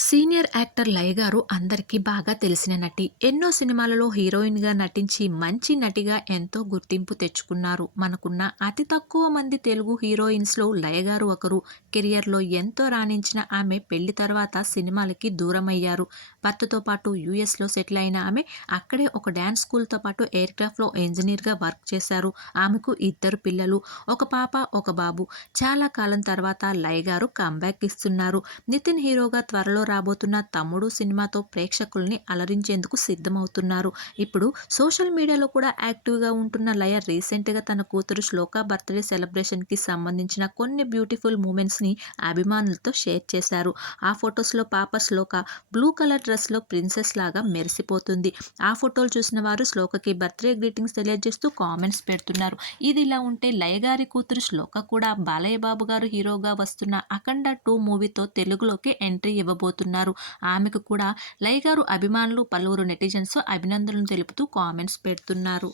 Senior actor లయ గారు అందరికీ బాగా తెలిసిన నటి. ఎన్నో సినిమాలలో హీరోయిన్గా నటించి మంచి నటిగా ఎంతో గుర్తింపు తెచ్చుకున్నారు. మనకున్న అతి తక్కువ మంది తెలుగు హీరోయిన్స్లో లయ గారు ఒకరు. కెరియర్లో ఎంతో రాణించిన ఆమె పెళ్ళి తర్వాత సినిమాలకి దూరమయ్యారు. భర్తతో పాటు యూఎస్లో సెటిల్ అయిన ఆమె అక్కడే ఒక డ్యాన్స్ స్కూల్తో పాటు ఎయిర్ క్రాఫ్ట్లో ఇంజనీర్గా వర్క్ చేశారు. ఆమెకు ఇద్దరు పిల్లలు ఒక పాప ఒక బాబు. చాలా కాలం తర్వాత లయ గారు కంబ్యాక్ ఇస్తున్నారు. నితిన్ హీరోగా త్వరలో రాబోతున్న తమ్ముడు సినిమాతో ప్రేక్షకుల్ని అలరించేందుకు సిద్ధమవుతున్నారు. ఇప్పుడు సోషల్ మీడియాలో కూడా యాక్టివ్గా ఉంటున్న లయ రీసెంట్గా తన కూతురు శ్లోక బర్త్డే సెలబ్రేషన్కి సంబంధించిన కొన్ని బ్యూటిఫుల్ మూమెంట్స్ని అభిమానులతో షేర్ చేశారు. ఆ ఫొటోస్లో పాప శ్లోక బ్లూ కలర్ డ్రెస్లో ప్రిన్సెస్ లాగా మెరిసిపోతుంది. ఆ ఫోటోలు చూసిన వారు శ్లోకకి బర్త్డే గ్రీటింగ్స్ తెలియజేస్తూ కామెంట్స్ పెడుతున్నారు. ఇది ఇలా ఉంటే లయ గారి కూతురు శ్లోక కూడా బాలయ్య బాబు గారు హీరోగా వస్తున్న అఖండ టూ మూవీతో తెలుగులోకి ఎంట్రీ ఇవ్వబోతున్నారు ఆమెకు కూడా లైగారు అభిమానులు పలువురు నెటిజన్స్ అభినందనలు తెలుపుతూ కామెంట్స్ పెడుతున్నారు.